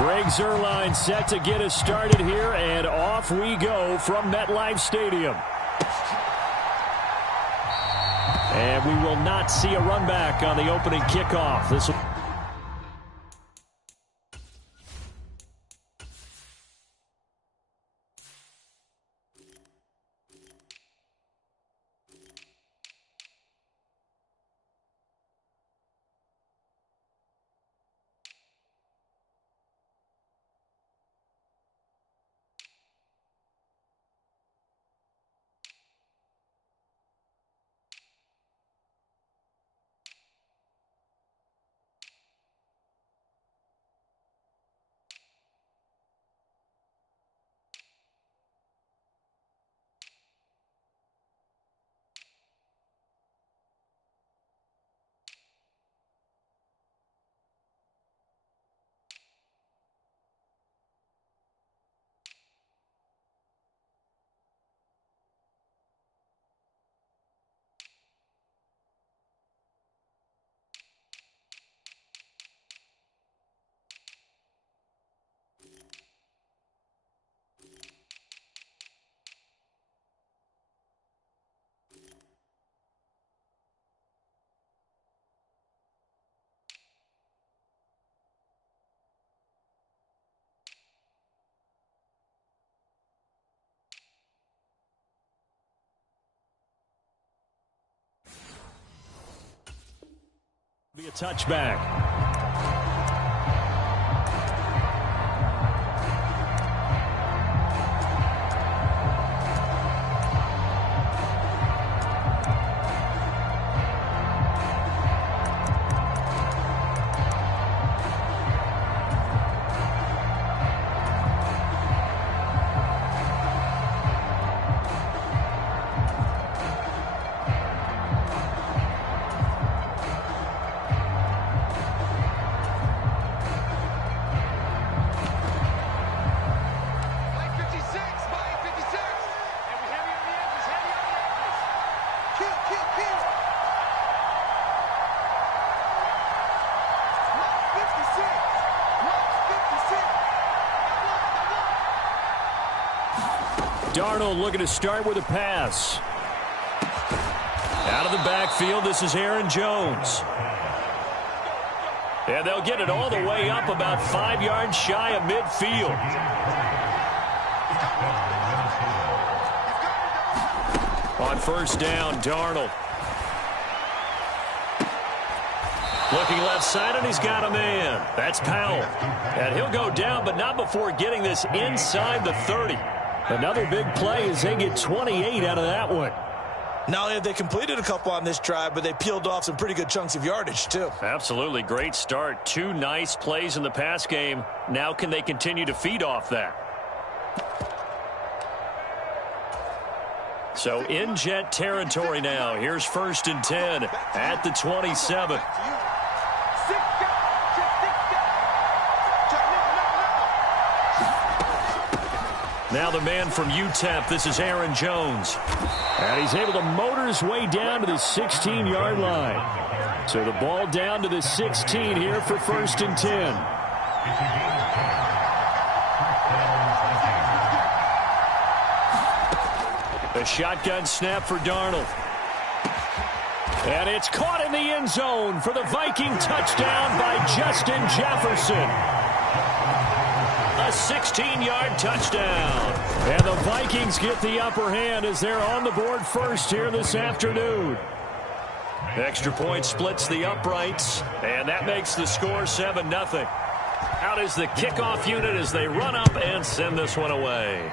Greg Zuerlein set to get us started here, and off we go from MetLife Stadium. And we will not see a run back on the opening kickoff. This will be a touchback. Darnold looking to start with a pass. Out of the backfield, this is Aaron Jones. And they'll get it all the way up about 5 yards shy of midfield. On first down, Darnold. Looking left side, and he's got a man. That's Powell. And he'll go down, but not before getting this inside the 30. Another big play as they get 28 out of that one. Not only have they completed a couple on this drive, but they peeled off some pretty good chunks of yardage, too. Absolutely. Great start. 2 nice plays in the pass game. Now can they continue to feed off that? So in Jet territory now. Here's 1st and 10 at the 27. Now the man from UTEP, this is Aaron Jones. And he's able to motor his way down to the 16-yard line. So the ball down to the 16 here for 1st and 10. A shotgun snap for Darnold. And it's caught in the end zone for the Viking touchdown by Justin Jefferson. A 16-yard touchdown. And the Vikings get the upper hand as they're on the board first here this afternoon. Extra point splits the uprights, and that makes the score 7-0. Out is the kickoff unit as they run up and send this one away.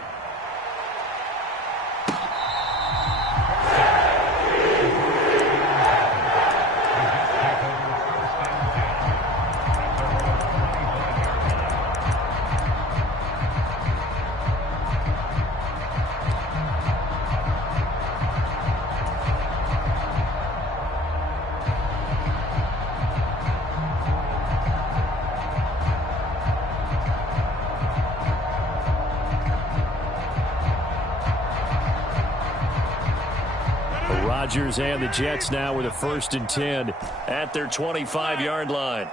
Rodgers and the Jets now with a 1st and 10 at their 25-yard line.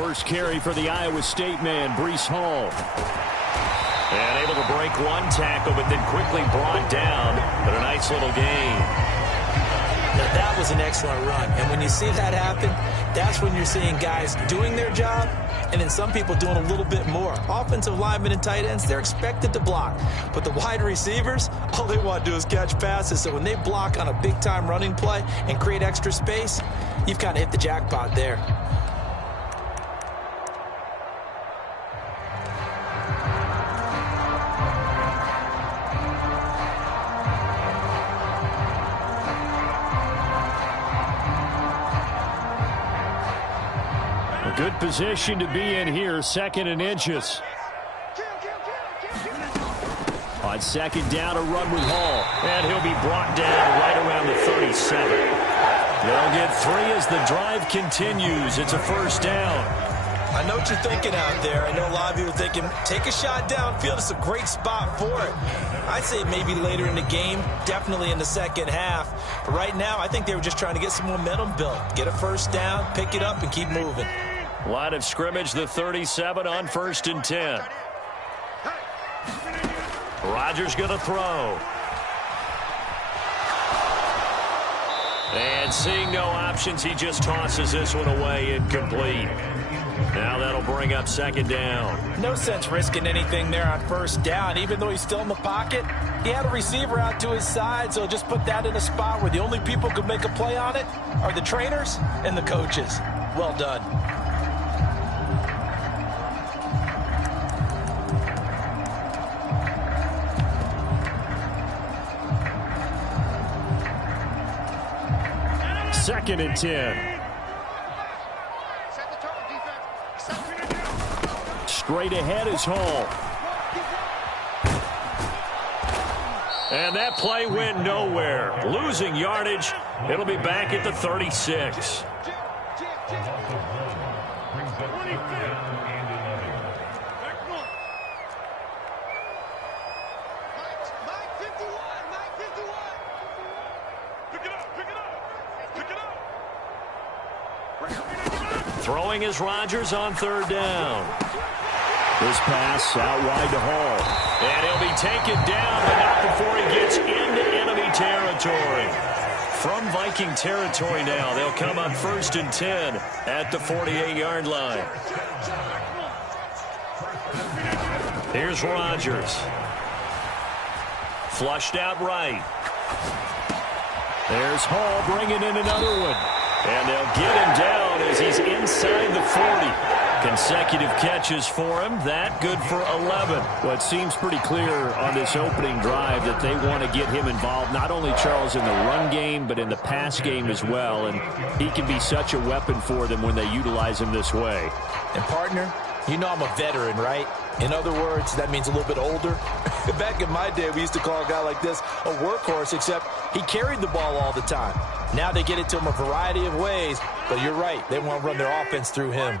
first carry for the Iowa State man, Breece Hall. And able to break one tackle, but then quickly brought down. But a nice little gain. Now, that was an excellent run. And when you see that happen, that's when you're seeing guys doing their job, and then some people doing a little bit more. Offensive linemen and tight ends, they're expected to block. But the wide receivers, all they want to do is catch passes. So when they block on a big-time running play and create extra space, you've kind of hit the jackpot there. Good position to be in here, 2nd and inches. On 2nd down, a run with Hall. And he'll be brought down right around the 37. They'll get 3 as the drive continues. It's a 1st down. I know what you're thinking out there. I know a lot of you are thinking, take a shot downfield. It's a great spot for it. I'd say maybe later in the game, definitely in the second half. But right now, I think they were just trying to get some momentum built. Get a 1st down, pick it up, and keep moving. Line of scrimmage, the 37 on 1st and 10. Rodgers going to throw. And seeing no options, he just tosses this one away, incomplete. Now that'll bring up 2nd down. No sense risking anything there on 1st down. Even though he's still in the pocket, he had a receiver out to his side, so just put that in a spot where the only people who can make a play on it are the trainers and the coaches. Well done. Second and 10. Straight ahead is Hall. And that play went nowhere. Losing yardage. It'll be back at the 36. Throwing is Rodgers on 3rd down. This pass out wide to Hall. And he'll be taken down, but not before he gets into enemy territory. From Viking territory now, they'll come on 1st and 10 at the 48-yard line. Here's Rodgers. Flushed out right. There's Hall bringing in another one. And they'll get him down as he's inside the 40. Consecutive catches for him. That good for 11. Well, it seems pretty clear on this opening drive that they want to get him involved, not only, Charles, in the run game, but in the pass game as well. And he can be such a weapon for them when they utilize him this way. And, partner, you know I'm a veteran, right? In other words, that means a little bit older. Back in my day, we used to call a guy like this a workhorse, except he carried the ball all the time. Now they get it to him a variety of ways, but you're right. They want to run their offense through him.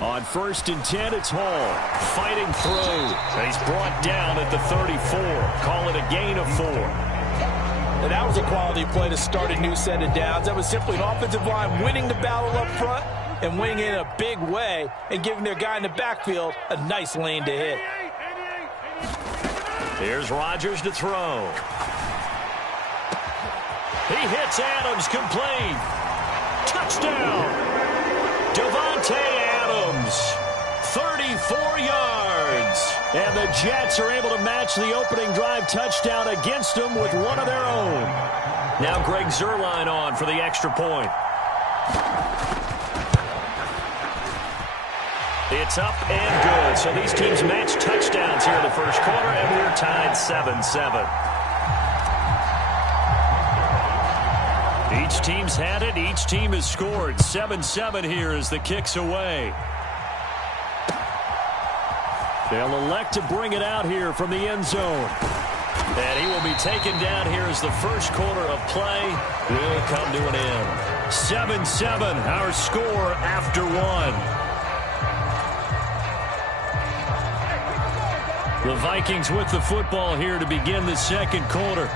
On 1st and 10, it's Hall. Fighting through. And he's brought down at the 34. Call it a gain of 4. And that was a quality play to start a new set of downs. That was simply an offensive line winning the battle up front and winning in a big way and giving their guy in the backfield a nice lane to hit. Here's Rodgers to throw. He hits Adams, complete. Touchdown. Davante Adams, 34 yards. And the Jets are able to match the opening drive touchdown against them with one of their own. Now Greg Zuerlein on for the extra point. It's up and good. So these teams match touchdowns here in the first quarter, and we're tied 7-7. Each team's had it. Each team has scored. 7-7 here as the kick's away. They'll elect to bring it out here from the end zone. And he will be taken down here as the first quarter of play will come to an end. 7-7, our score after one. The Vikings with the football here to begin the second quarter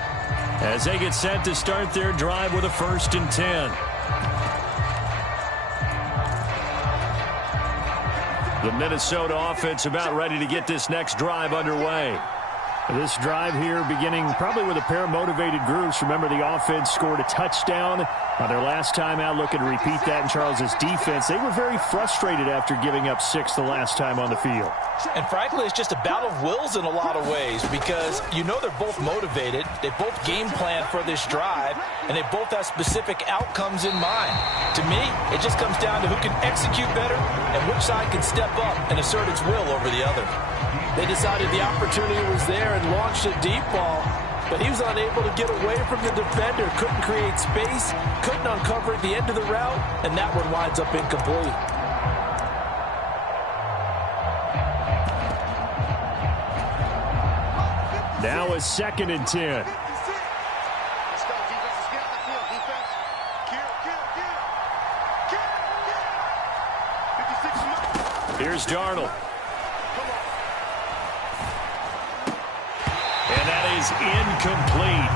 as they get set to start their drive with a 1st and 10. The Minnesota offense about ready to get this next drive underway. This drive here beginning probably with a pair of motivated groups. Remember, the offense scored a touchdown on their last time out, looking to repeat that in Charles's defense. They were very frustrated after giving up 6 the last time on the field. And frankly, it's just a battle of wills in a lot of ways because you know they're both motivated. They both game plan for this drive, and they both have specific outcomes in mind. To me, it just comes down to who can execute better and which side can step up and assert its will over the other. They decided the opportunity was there and launched a deep ball, but he was unable to get away from the defender, couldn't create space, couldn't uncover at the end of the route, and that one winds up incomplete. Now a 2nd and 10. Here's Darnold. And that is incomplete.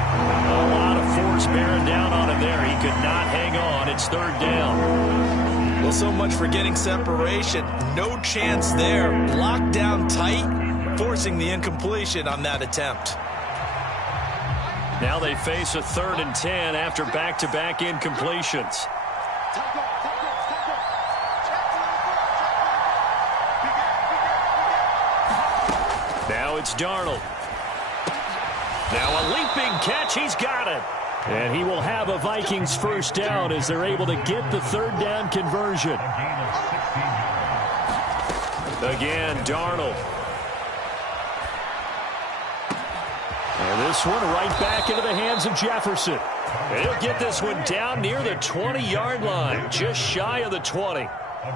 A lot of force bearing down on him there. He could not hang on. It's 3rd down. Well, so much for getting separation. No chance there. Locked down tight, forcing the incompletion on that attempt. Now they face a 3rd and 10 after back-to-back incompletions. Now it's Darnold. Now a leaping catch. He's got it. And he will have a Vikings 1st down as they're able to get the 3rd down conversion. Again, Darnold. And this one right back into the hands of Jefferson. And he'll get this one down near the 20-yard line, just shy of the 20.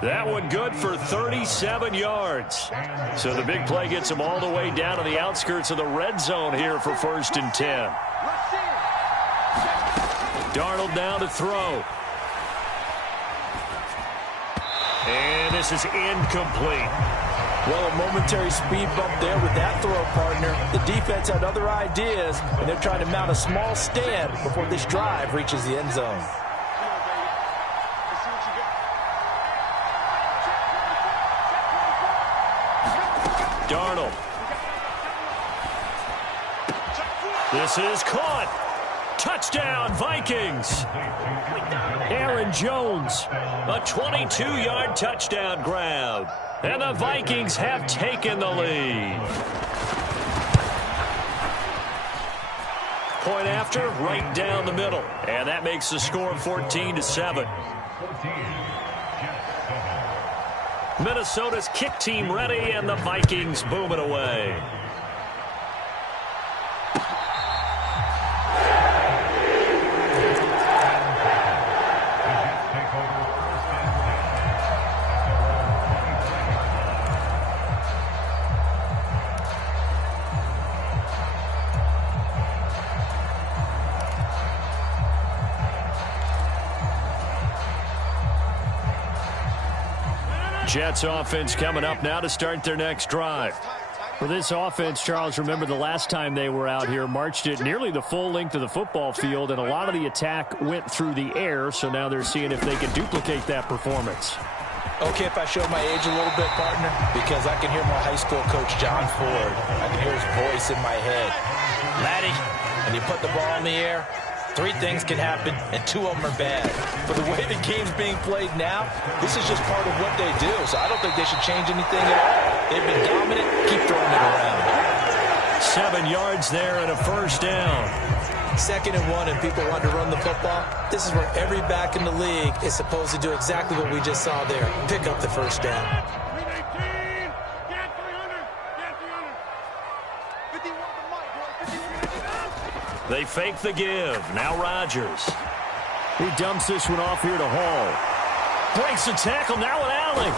That one good for 37 yards. So the big play gets him all the way down to the outskirts of the red zone here for 1st and 10. Darnold now to throw. And this is incomplete. Well, a momentary speed bump there with that throw, partner. The defense had other ideas, and they're trying to mount a small stand before this drive reaches the end zone. Darnold. This is caught. Touchdown, Vikings. Aaron Jones. A 22-yard touchdown grab. And the Vikings have taken the lead. Point after, right down the middle. And that makes the score 14-7. Minnesota's kick team ready, and the Vikings boom it away. Jets offense coming up now to start their next drive. For this offense, Charles, remember the last time they were out here, marched it nearly the full length of the football field, and a lot of the attack went through the air, so now they're seeing if they can duplicate that performance. Okay, if I show my age a little bit, partner, because I can hear my high school coach, John Ford. I can hear his voice in my head. Laddie, and you put the ball in the air, 3 things can happen, and 2 of them are bad. But the way the game's being played now, this is just part of what they do. So I don't think they should change anything at all. They've been dominant. Keep throwing it around. 7 yards there and a 1st down. 2nd and 1, and people want to run the football. This is where every back in the league is supposed to do exactly what we just saw there. Pick up the 1st down. They fake the give. Now Rodgers. He dumps this one off here to Hall. Breaks the tackle. Now an alley.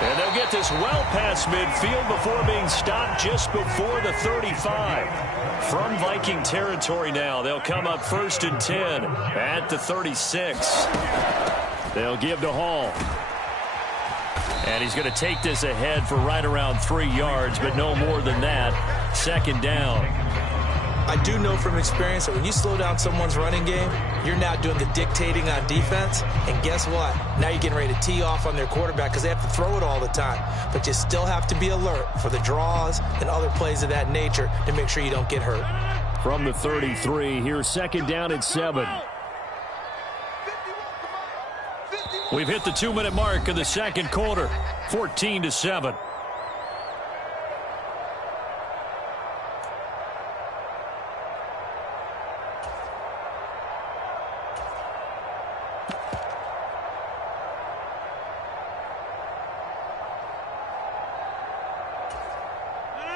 And they'll get this well past midfield before being stopped just before the 35. From Viking territory now, they'll come up 1st and 10 at the 36. They'll give to Hall. And he's going to take this ahead for right around 3 yards, but no more than that. 2nd down. I do know from experience that when you slow down someone's running game, you're now doing the dictating on defense. And guess what? Now you're getting ready to tee off on their quarterback because they have to throw it all the time. But you still have to be alert for the draws and other plays of that nature to make sure you don't get hurt. From the 33, here's second down and 7. We've hit the 2-minute mark of the second quarter, 14-7.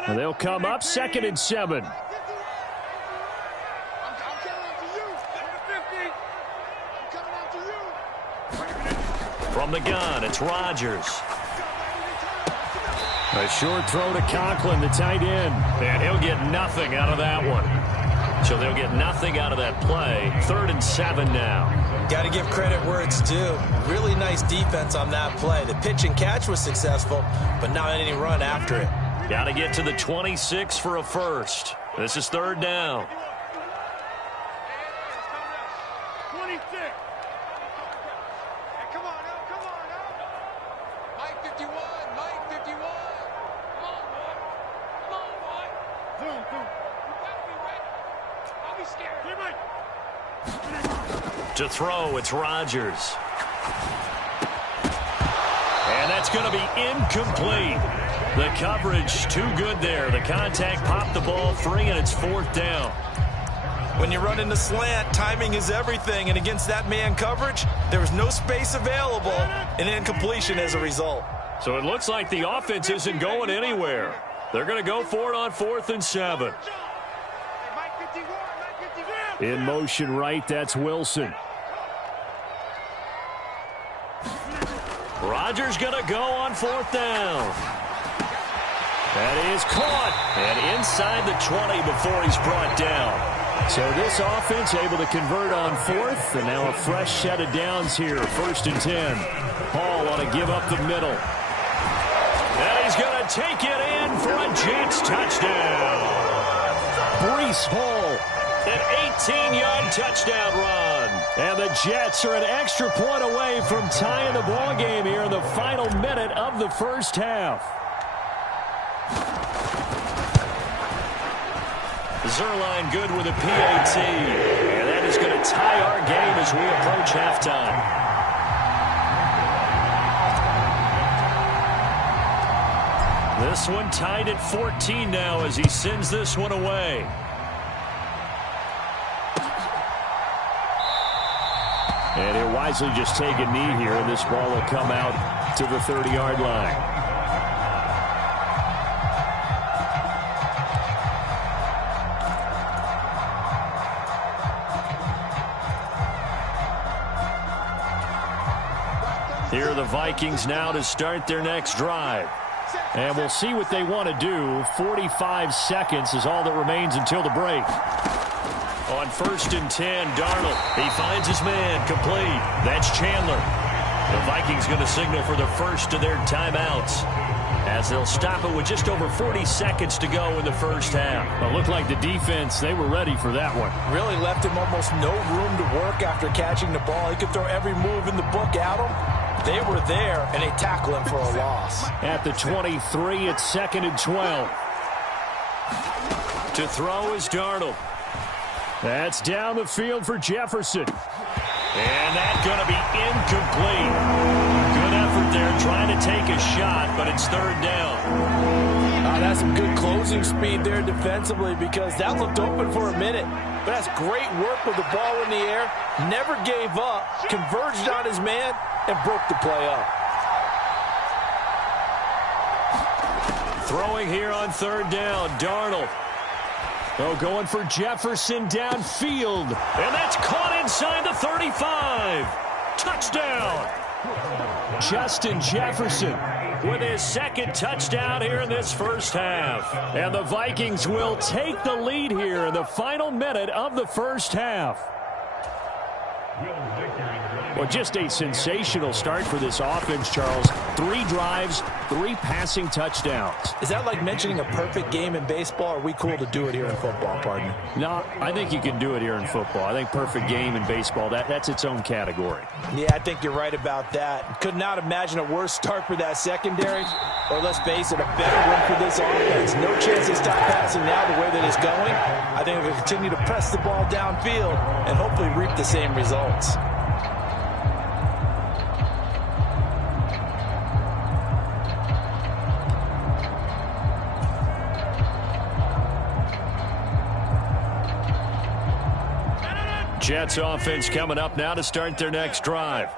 And they'll come up second and 7. From the gun, it's Rodgers. A short throw to Conklin, the tight end. And he'll get nothing out of that one. So they'll get nothing out of that play. 3rd and 7 now. Got to give credit where it's due. Really nice defense on that play. The pitch and catch was successful, but not any run after it. Got to get to the 26 for a first. This is 3rd down. 26. Hey, come on, Mike 51, Mike 51. Come on, boy. Come on, boy. Zoom. You better be ready. I'll be scared. Here, Mike. To throw, it's Rodgers. And that's going to be incomplete. The coverage too good there. The contact popped the ball free, and it's 4th down. When you run in the slant, timing is everything. And against that man coverage, there was no space available, and incompletion as a result. So it looks like the offense isn't going anywhere. They're going to go for it on 4th and 7. In motion right, that's Wilson. Rodgers going to go on 4th down. That is caught. And inside the 20 before he's brought down. So this offense able to convert on 4th, and now a fresh set of downs here. 1st and 10. Hall want to give up the middle. And he's going to take it in for a Jets touchdown. Breece Hall. An 18-yard touchdown run. And the Jets are an extra point away from tying the ball game here in the final minute of the first half. Zerline good with a PAT. And that is going to tie our game as we approach halftime. This one tied at 14 now as he sends this one away. And he'll wisely just take a knee here, and this ball will come out to the 30-yard line. Here are the Vikings now to start their next drive. And we'll see what they want to do. 45 seconds is all that remains until the break. On 1st and 10, Darnold. He finds his man, complete. That's Chandler. The Vikings going to signal for the first of their timeouts as they'll stop it with just over 40 seconds to go in the first half. Well, it looked like the defense, they were ready for that one. Really left him almost no room to work after catching the ball. He could throw every move in the book at him. They were there, and they tackle him for a loss. At the 23, it's 2nd and 12. To throw is Darnold. That's down the field for Jefferson. And that's going to be incomplete. Good effort there trying to take a shot, but it's 3rd down. That's some good closing speed there defensively because that looked open for a minute. But that's great work with the ball in the air. Never gave up, converged on his man, and broke the play up. Throwing here on 3rd down, Darnold. Oh, going for Jefferson downfield. And that's caught inside the 35. Touchdown. Justin Jefferson with his 2nd touchdown here in this first half. And the Vikings will take the lead here in the final minute of the first half. Well, just a sensational start for this offense, Charles. 3 drives, 3 passing touchdowns. Is that like mentioning a perfect game in baseball, or are we cool to do it here in football, partner? No, I think you can do it here in football. I think perfect game in baseball, that's its own category. Yeah, I think you're right about that. Could not imagine a worse start for that secondary, or let's face it, a better one for this offense. No chance they stop passing now the way that it's going. I think they'll continue to press the ball downfield and hopefully reap the same results. Jets offense coming up now to start their next drive.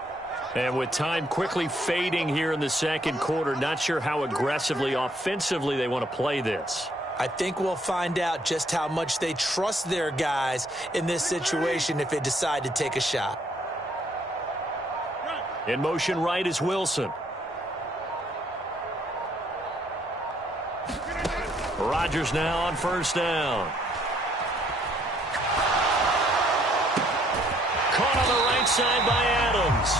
And with time quickly fading here in the second quarter, not sure how aggressively, offensively they want to play this. I think we'll find out just how much they trust their guys in this situation if they decide to take a shot. In motion right is Wilson. Rodgers now on first down. Caught on the right side by Adams.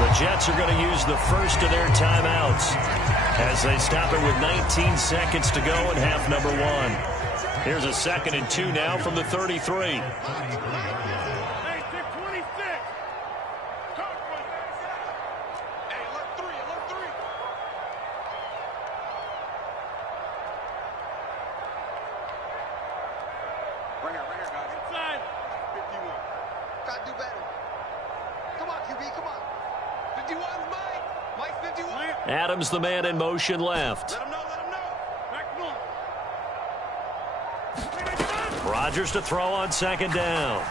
The Jets are going to use the first of their timeouts as they stop it with 19 seconds to go in half number 1. Here's a 2nd and 2 now from the 33. Adams, the man in motion left. Rodgers to throw on 2nd down.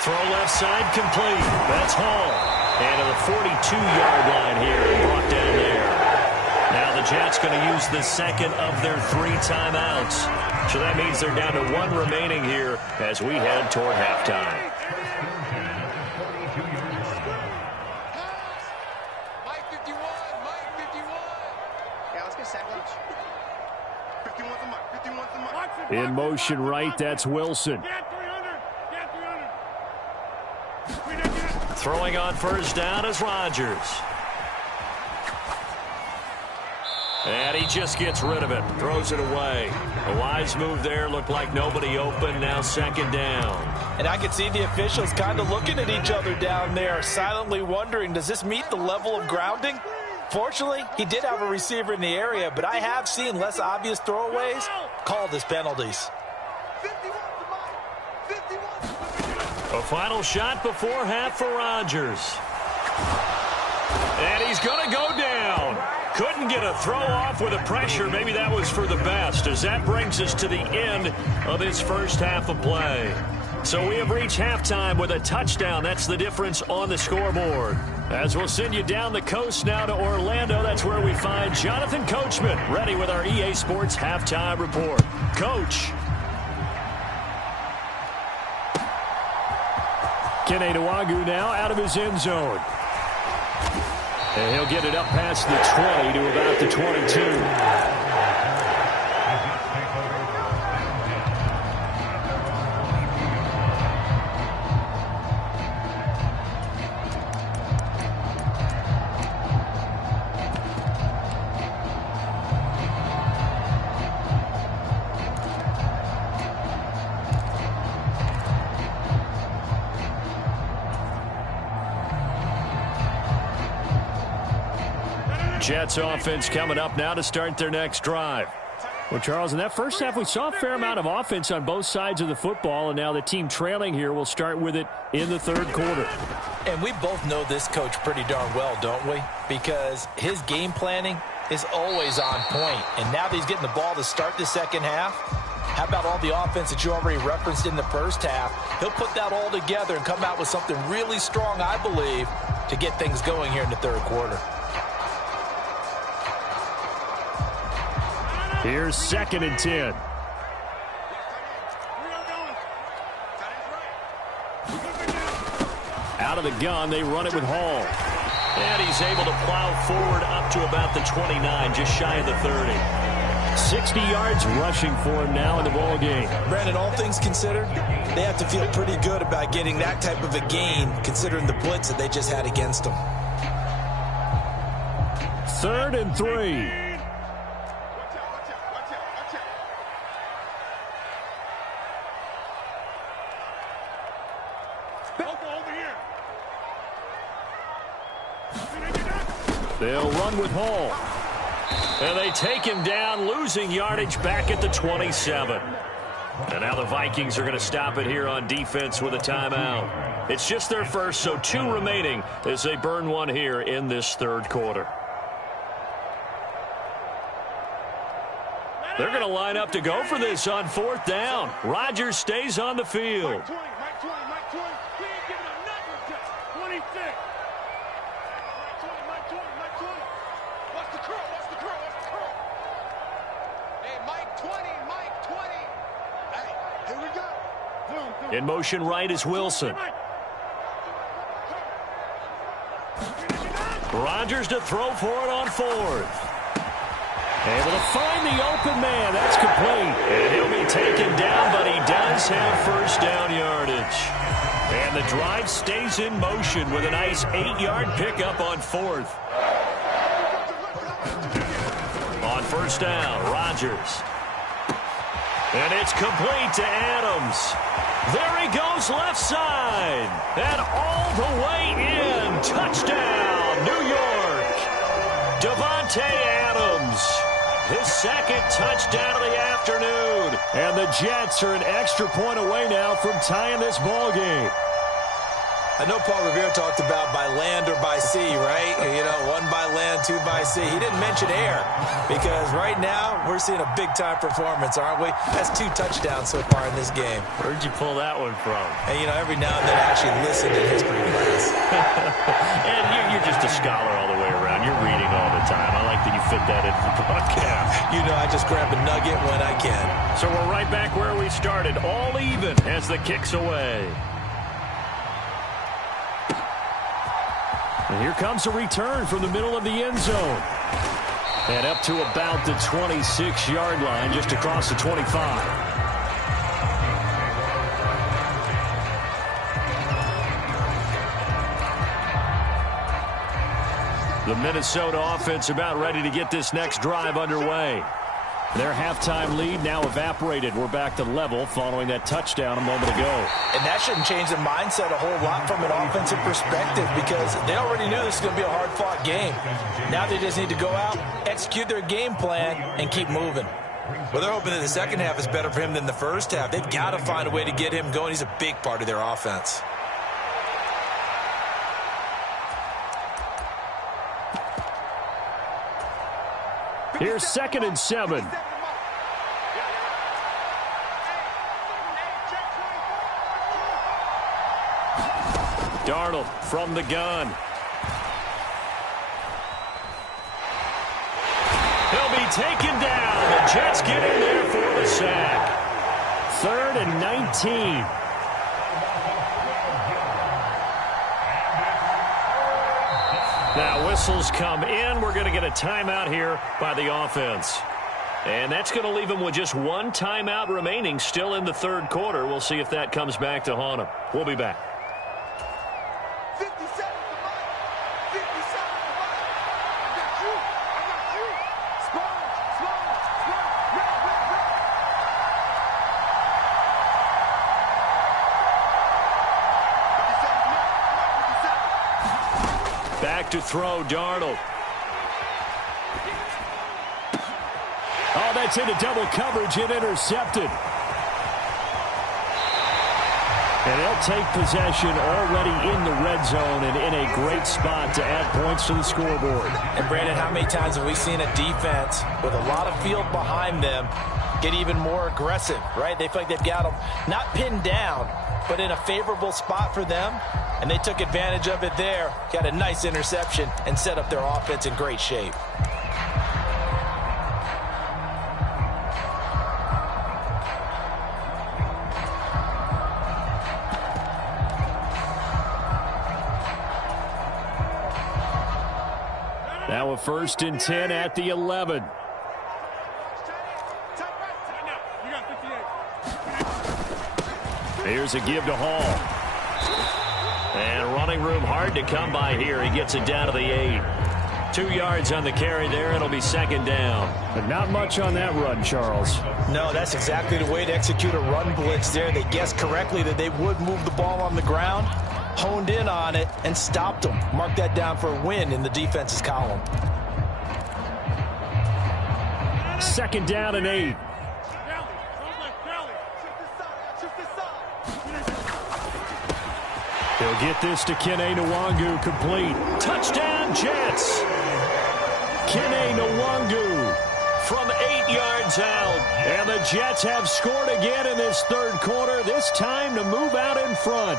Throw left side complete. That's Hall. And to the 42-yard line here and brought down there. Now the Jets going to use the 2nd of their 3 timeouts. So that means they're down to 1 remaining here as we head toward halftime. In motion right, that's Wilson. Throwing on first down is Rodgers. And he just gets rid of it, throws it away. A wise move there, looked like nobody open, now 2nd down. And I could see the officials kind of looking at each other down there, silently wondering, does this meet the level of grounding? Fortunately, he did have a receiver in the area, but I have seen less obvious throwaways called as penalties. A final shot before half for Rodgers. And he's going to go down. Couldn't get a throw off with the pressure. Maybe that was for the best, as that brings us to the end of his first half of play. So we have reached halftime with a touchdown. That's the difference on the scoreboard. As we'll send you down the coast now to Orlando, that's where we find Jonathan Coachman ready with our EA Sports Halftime Report. Coach. Kene Nwangwu now out of his end zone. And he'll get it up past the 20 to about the 22. Jets offense coming up now to start their next drive. Well, Charles, in that first half, we saw a fair amount of offense on both sides of the football, and now the team trailing here will start with it in the third quarter. And we both know this coach pretty darn well, don't we? Because his game planning is always on point. And now that he's getting the ball to start the second half, how about all the offense that you already referenced in the first half? He'll put that all together and come out with something really strong, I believe, to get things going here in the third quarter. Here's 2nd and 10. Out of the gun, they run it with Hall. And he's able to plow forward up to about the 29, just shy of the 30. 60 yards rushing for him now in the ball game. Brandon, all things considered, they have to feel pretty good about getting that type of a gain, considering the blitz that they just had against them. 3rd and 3. They'll run with Hall. And they take him down, losing yardage back at the 27. And now the Vikings are going to stop it here on defense with a timeout. It's just their first, so 2 remaining as they burn one here in this 3rd quarter. They're going to line up to go for this on 4th down. Rodgers stays on the field. In motion right is Wilson. Rodgers to throw for it on 4th. Able to find the open man. That's complete. And he'll be taken down, but he does have first down yardage. And the drive stays in motion with a nice 8-yard pickup on 4th. On first down, Rodgers. And it's complete to Adams. There he goes left side. And all the way in. Touchdown, New York. Davante Adams. His 2nd touchdown of the afternoon. And the Jets are an extra point away now from tying this ball game. I know Paul Revere talked about by land or by sea, right? You know, 1 by land, 2 by sea. He didn't mention air because right now we're seeing a big-time performance, aren't we? That's 2 touchdowns so far in this game. Where'd you pull that one from? And, you know, every now and then I actually listen in history class. And you're just a scholar all the way around. You're reading all the time. I like that you fit that into the broadcast. You know, I just grab a nugget when I can. So we're right back where we started, all even as the kick's away. And here comes a return from the middle of the end zone. And up to about the 26-yard line, just across the 25. The Minnesota offense about ready to get this next drive underway. Their halftime lead now evaporated. We're back to level following that touchdown a moment ago. And that shouldn't change the mindset a whole lot from an offensive perspective because they already knew this was going to be a hard-fought game. Now they just need to go out, execute their game plan, and keep moving. Well, they're hoping that the second half is better for him than the first half. They've got to find a way to get him going. He's a big part of their offense. Here's 2nd and 7. Darnold from the gun. He'll be taken down. The Jets get in there for the sack. 3rd and 19. Now whistles come in. We're going to get a timeout here by the offense. And that's going to leave them with just 1 timeout remaining still in the 3rd quarter. We'll see if that comes back to haunt them. We'll be back. 57 to Mike. 57 to Mike. I got you. I got you. Sponge. Back to throw, Darnold. Oh, that's into double coverage and intercepted. And they'll take possession already in the red zone and in a great spot to add points to the scoreboard. And, Brandon, how many times have we seen a defense with a lot of field behind them get even more aggressive, right? They feel like they've got them not pinned down, but in a favorable spot for them. And they took advantage of it there, got a nice interception, and set up their offense in great shape. Now a 1st and 10 at the 11. Here's a give to Hall. And running room hard to come by here. He gets it down to the 8. 2 yards on the carry there. It'll be second down. But not much on that run, Charles. No, that's exactly the way to execute a run blitz there. They guessed correctly that they would move the ball on the ground, honed in on it, and stopped them. Mark that down for a win in the defense's column. Second down and 8. He'll get this to Kene Nwangu, complete. Touchdown, Jets. Kene Nwangu from 8 yards out. And the Jets have scored again in this third quarter, this time to move out in front.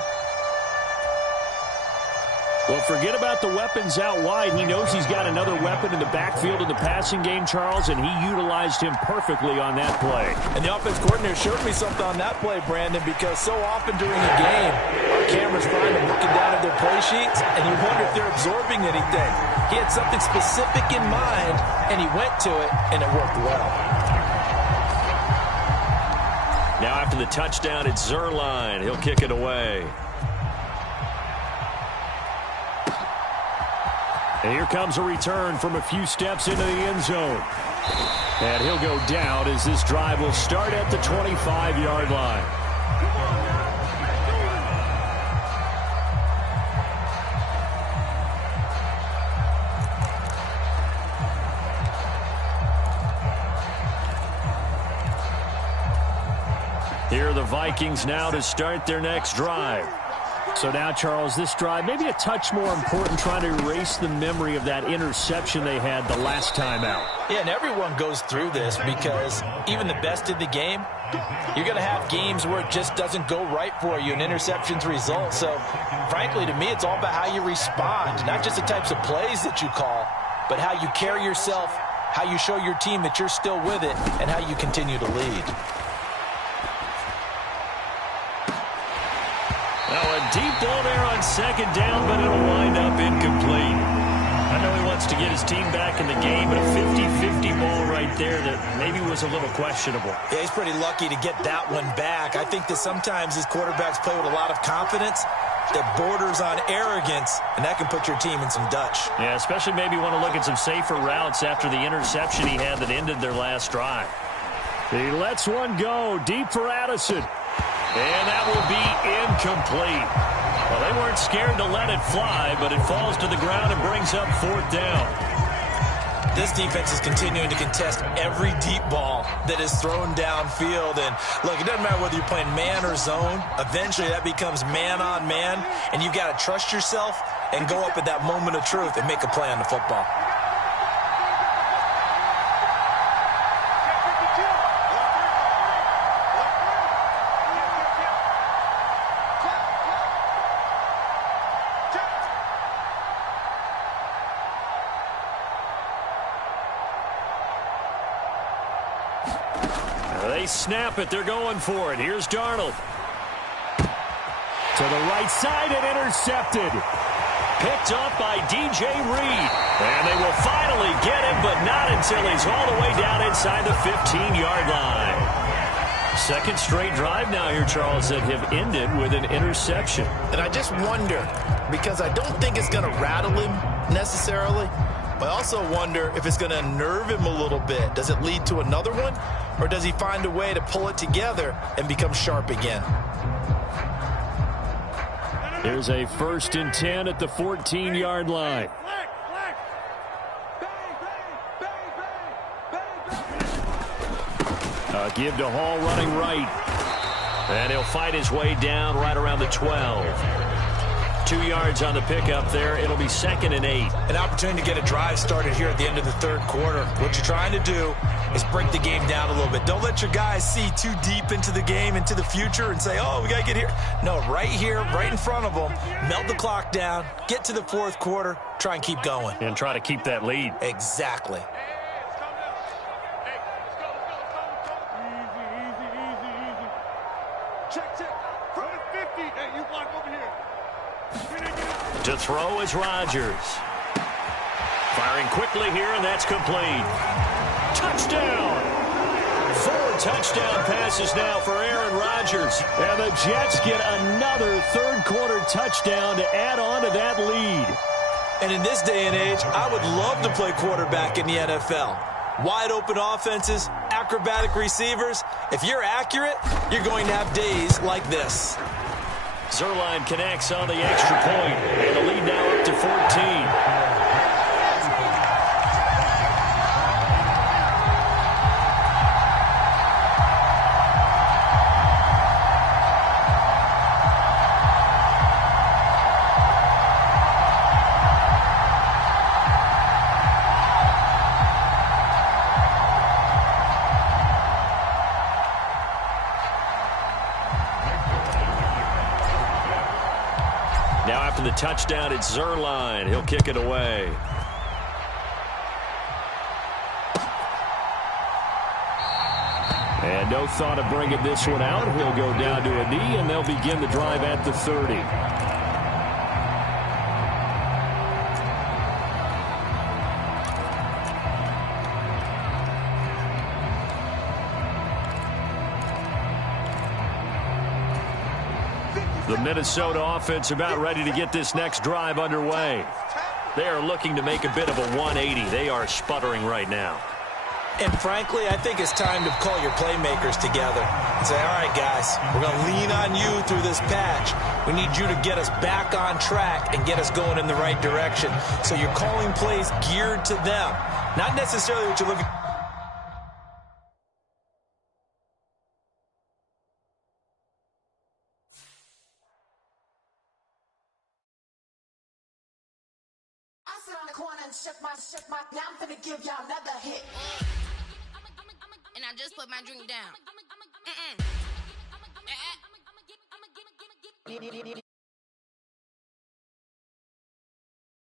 Well, forget about the weapons out wide. He knows he's got another weapon in the backfield in the passing game, Charles, and he utilized him perfectly on that play. And the offense coordinator showed me something on that play, Brandon, because so often during the game, our cameras find them looking down at their play sheets, and you wonder if they're absorbing anything. He had something specific in mind, and he went to it, and it worked well. Now after the touchdown, it's Zerline. He'll kick it away. And here comes a return from a few steps into the end zone. And he'll go down as this drive will start at the 25-yard line. Here are the Vikings now to start their next drive. So now, Charles, this drive maybe a touch more important, trying to erase the memory of that interception they had the last time out. Yeah, and everyone goes through this because even the best in the game, you're going to have games where it just doesn't go right for you and interceptions result. So, frankly, to me, it's all about how you respond, not just the types of plays that you call, but how you carry yourself, how you show your team that you're still with it, and how you continue to lead. Now a deep ball there on second down, but it'll wind up incomplete. I know he wants to get his team back in the game, but a 50-50 ball right there that maybe was a little questionable. Yeah, he's pretty lucky to get that one back. I think that sometimes his quarterbacks play with a lot of confidence that borders on arrogance, and that can put your team in some Dutch. Yeah, especially maybe want to look at some safer routes after the interception he had that ended their last drive. He lets one go deep for Addison. And that will be incomplete. Well, they weren't scared to let it fly, but it falls to the ground and brings up fourth down. This defense is continuing to contest every deep ball that is thrown downfield. And, look, it doesn't matter whether you're playing man or zone. Eventually, that becomes man-on-man, and you've got to trust yourself and go up at that moment of truth and make a play on the football. They snap it. They're going for it. Here's Darnold. To the right side and intercepted. Picked up by DJ Reed. And they will finally get him, but not until he's all the way down inside the 15-yard line. Second straight drive now here, Charles, that have ended with an interception. And I just wonder, because I don't think it's going to rattle him necessarily, but I also wonder if it's going to unnerve him a little bit. Does it lead to another one? Or does he find a way to pull it together and become sharp again? Here's a 1st and 10 at the 14-yard line. Give to Hall running right. And he'll fight his way down right around the 12. 2 yards on the pickup there. It'll be 2nd and 8. An opportunity to get a drive started here at the end of the third quarter. What you're trying to do is break the game down a little bit. Don't let your guys see too deep into the game, into the future, and say, oh, we got to get here. No, right here, right in front of them, melt the clock down, get to the fourth quarter, try and keep going. And try to keep that lead. Exactly. To throw is Rodgers. Firing quickly here, and that's complete. Touchdown! 4 touchdown passes now for Aaron Rodgers. And the Jets get another third-quarter touchdown to add on to that lead. And in this day and age, I would love to play quarterback in the NFL. Wide open offenses, acrobatic receivers. If you're accurate, you're going to have days like this. Zuerlein connects on the extra point, and the lead now up to 14. Now after the touchdown, it's Zuerlein. He'll kick it away. And no thought of bringing this one out. He'll go down to a knee, and they'll begin the drive at the 30. The Minnesota offense about ready to get this next drive underway. They are looking to make a bit of a 180. They are sputtering right now. And frankly, I think it's time to call your playmakers together and say, all right, guys, we're going to lean on you through this patch. We need you to get us back on track and get us going in the right direction. So you're calling plays geared to them, not necessarily what you're looking for. Now I'm gonna give y'all another hit. And I just put my drink down.